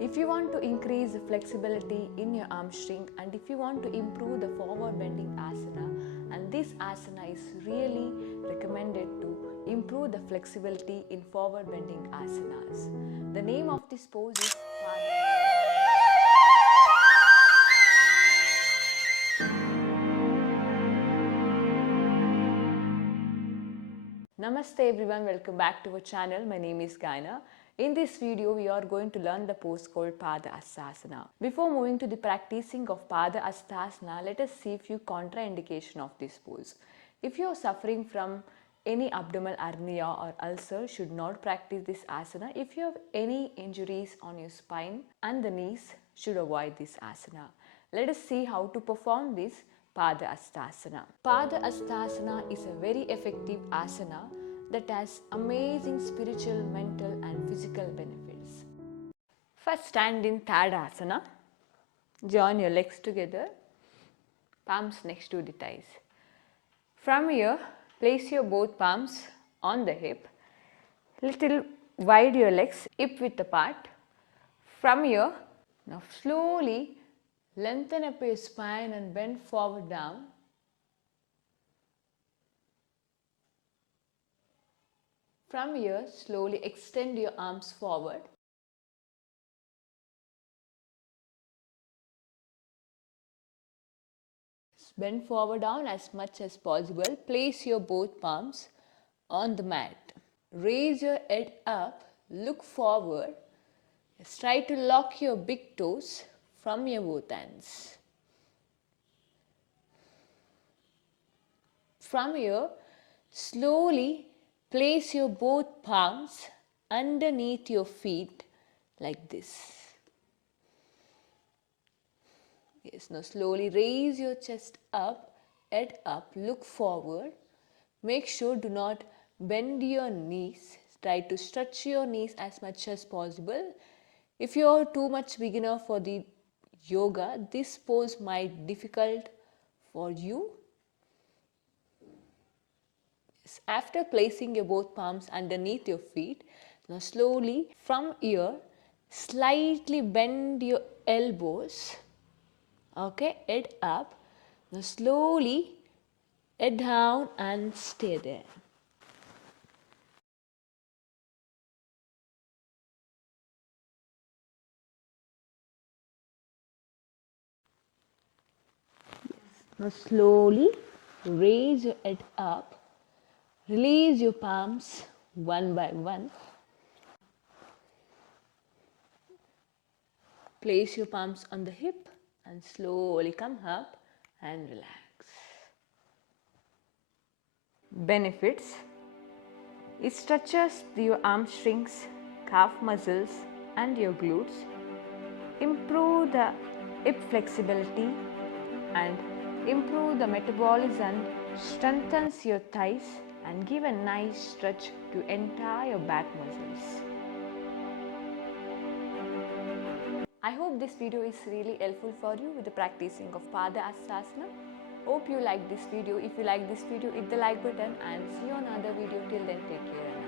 If you want to increase the flexibility in your hamstring and if you want to improve the forward bending asana, and this asana is really recommended to improve the flexibility in forward bending asanas. The name of this pose is Namaste everyone, welcome back to our channel. My name is Gaina. In this video, we are going to learn the pose called Padahastasana. Before moving to the practicing of Padahastasana, let us see a few contraindication of this pose. If you are suffering from any abdominal hernia or ulcer, should not practice this asana. If you have any injuries on your spine and the knees, should avoid this asana. Let us see how to perform this Padahastasana. Padahastasana is a very effective asana that has amazing spiritual, mental and physical benefits. First, stand in Padahastasana. Join your legs together, palms next to the thighs. From here, place your both palms on the hip. Little wide your legs, hip width apart. From here, now slowly lengthen up your spine and bend forward down. From here, slowly extend your arms forward. Bend forward down as much as possible. Place your both palms on the mat. Raise your head up, look forward. Try to lock your big toes from your both hands. From here, slowly place your both palms underneath your feet like this. Yes, now slowly raise your chest up, head up, look forward. Make sure do not bend your knees. Try to stretch your knees as much as possible. If you are too much beginner for the yoga, this pose might be difficult for you. After placing your both palms underneath your feet, now slowly from here, slightly bend your elbows. Okay, head up. Now slowly head down and stay there. Now slowly raise your head up. Release your palms one by one. Place your palms on the hip and slowly come up and relax. Benefits: it stretches your hamstrings, calf muscles and your glutes, improve the hip flexibility and improve the metabolism, strengthens your thighs and give a nice stretch to entire back muscles. I hope this video is really helpful for you with the practicing of Padahastasana. Hope you like this video. If you like this video, hit the like button and see you on another video. Till then, take care.